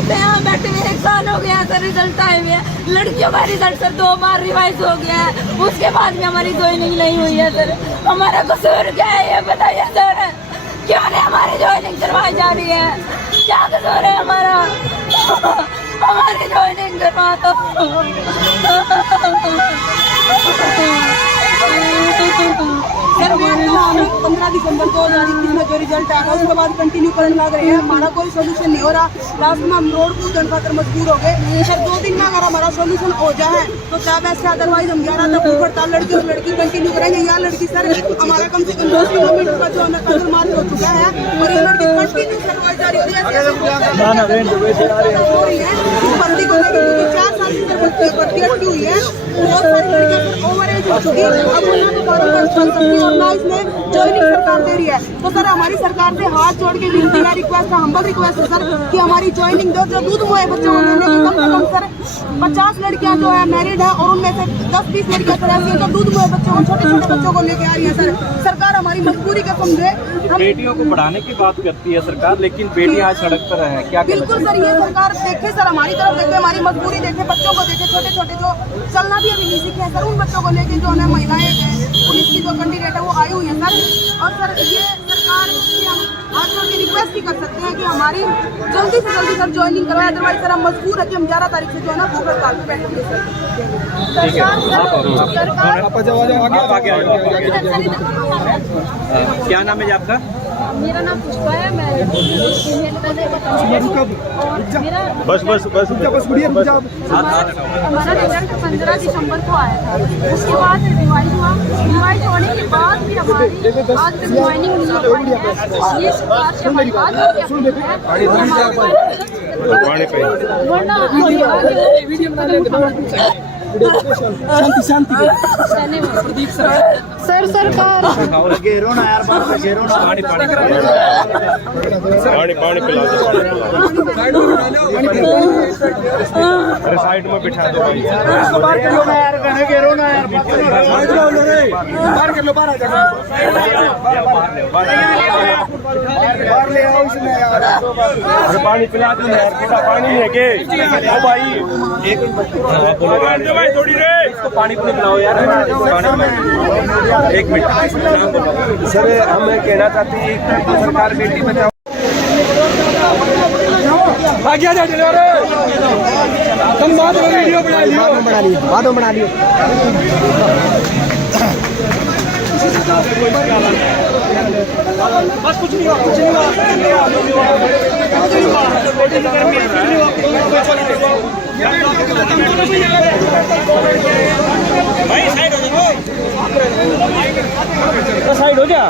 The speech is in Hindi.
तारीख से यहाँ बैठे हुए 1 साल हो गया सर। रिजल्ट आए हुए हैं, लड़कियों का रिजल्ट सर 2 बार रिवाइज हो गया है, उसके बाद भी हमारी ज्वाइनिंग नहीं हुई है सर। हमारा कसूर क्या है ये बताइए सर, क्यों नहीं हमारी ज्वाइनिंग करवाई जा रही है, क्या कसूर है हमारा? हमारी ज्वाइनिंग करवा दो। 15 दिसंबर 2021 में जो रिजल्ट आएगा उसके बाद कंटिन्यू करने लग रहे हैं। हमारा कोई सोल्यूशन नहीं हो रहा। लास्ट में हम रोड को जनता कर मजबूर हो गए सर। 2 दिन में अगर हमारा सोल्यूशन हो जाए तो क्या वैसे, अदरवाइज हम 11 तक भूख हड़ताल लड़की और लड़की कंटिन्यू करेंगे। यह लड़की सर हमारा कम से कम 2 किलोमीटर का जो हमें कदर मार्च हो चुका है और ये लड़की कंटिन्यू करवाई जा रही है। बंदी को लेकर 4 साल से भर्ती अटकी हुई है। बहुत सारी लड़कियां ओवर एज हो चुकी है, अब उन्हें तो फॉर्म भर सकती और ना इसमें ज्वाइनिंग सरकार दे रही है। तो सर हमारी सरकार से हाथ जोड़ के विनती है, रिक्वेस्ट है, हम्बल रिक्वेस्ट है सर कि हमारी ज्वाइनिंग दो। जो दूध मुहे बच्चों को लेने की कम से कम सर 50 लड़कियां जो है मैरिड है और उनमें से 10-20 लड़कियां सर ऐसी हैं जो दूध मुहे बच्चों को, छोटे छोटे बच्चों को लेके आ रही है सर। सरकार हमारी मजबूरी का समझे। बेटियों को बढ़ाने की बात करती है सरकार, लेकिन बेटियां आज सड़क पर है, क्या? बिल्कुल सर, ये सरकार देखे सर, हमारी तरफ देखे, हमारी मजबूरी देखे, बच्चों को देखे, छोटे छोटे जो चलना भी अभी नहीं सीखे हैं सर, उन बच्चों को लेके जो है महिलाएं पुलिस की जो कैंडिडेट है वो आई हुई है सर। और सर ये सरकार की हम हाथ जोड़ के रिक्वेस्ट भी कर सकते हैं कि हमारी जल्दी से जल्दी सर ज्वाइनिंग करवाए, अदरवाइज सर हम मजबूर है कि हम 11 तारीख से जो है ना भूख हड़ताल पे बैठेंगे सर। क्या नाम है आपका? मेरा नाम पुष्पा है, मैं बस हमारा रिजल्ट 15 दिसंबर को आया था। उसके बाद रिवाइज हुआ, रिवाइज होने के बाद भी हमारी आज तक ज्वाइनिंग नहीं हो पाई है। ये सरकार से हमारी बात शांति शांति सर सरकार पानी पिला दो, अरे साइड में बिठा दो भाई। अरे पानी पिला दो यार, थोड़ा पानी है के भाई, एक थोड़ी रे इसको पानी पिलाओ यार। 1 मिनट सर, हम कहना चाहते हैं कि सरकार बेटी बचाओ। भाग्या जा चलो रे, तुम बाद में वीडियो बना लियो। बस कुछ नहीं हुआ, भाई साइड हो जाओ, साइड हो जा।